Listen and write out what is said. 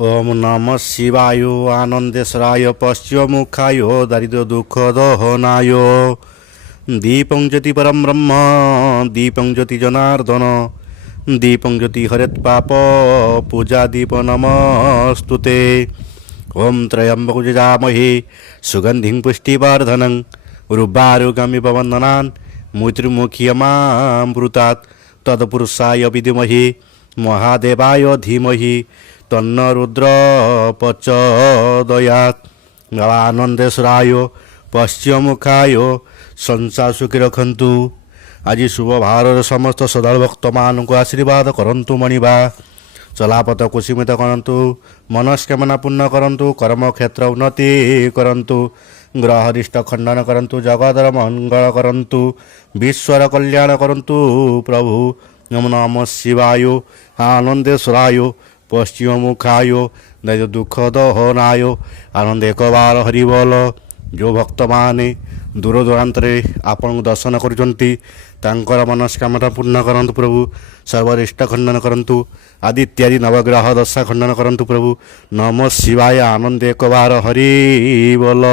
ओम नमः शिवाय आनंदेश्वराय पश्चिमुखाय दारिद्र्य दुख दहनाय दीपं ज्योति परम ब्रह्म दीपं ज्योति जनार्दन दीपं ज्योति हरेत पाप पूजा दीप नमस्तुते। ओम त्र्यंबकं यजामहे सुगंधिं पुष्टिवर्धनं उर्वारुकमिव वन्दनान् मृत्युमुखीयमामृतात् तत्पुरुषाय विद्महे महादेवाय धीमहि तन्न रुद्र प्रचोदयात्। आनंदेश्वराय पश्चिमुखाय संसार सुखी रखन्तु। आज शुभ भारत समस्त श्रद्धालु भक्त मानक आशीर्वाद करंतु मणिबा चलापथ कुसीमित करंतु मनस्कामना पूर्ण करंतु कर्म क्षेत्र उन्नति करंतु ग्रहरिष्ट खंडन करंतु जगतर मंगल करंतु विश्वर कल्याण करंतु प्रभु। नमो नमः शिवाय आनंदेश्वराय पश्चिमुखाय दारिद्र्य दुख दहनाय आनंद एक बार हरिबोल। जो भक्त माने दूर दूरांतरे आपन दर्शन करुचंती तांकर मनस्कामना पूर्ण करंतु प्रभु। सर्वरिष्ट खंडन करंतु आदि इत्यादि नवग्रह दशा खंडन करंतु प्रभु। नमः शिवाय आनंद एक बार हरि बोल।